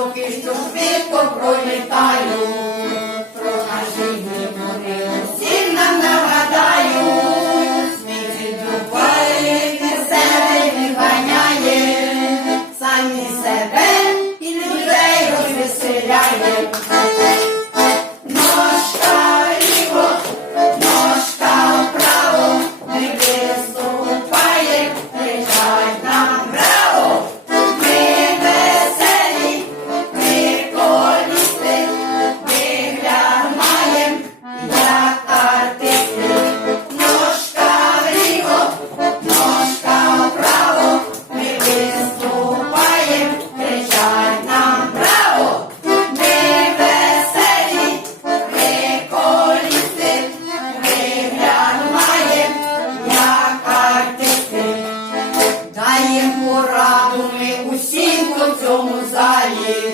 роки, що швидко пролітають. Йому раду ми усім у цьому залі.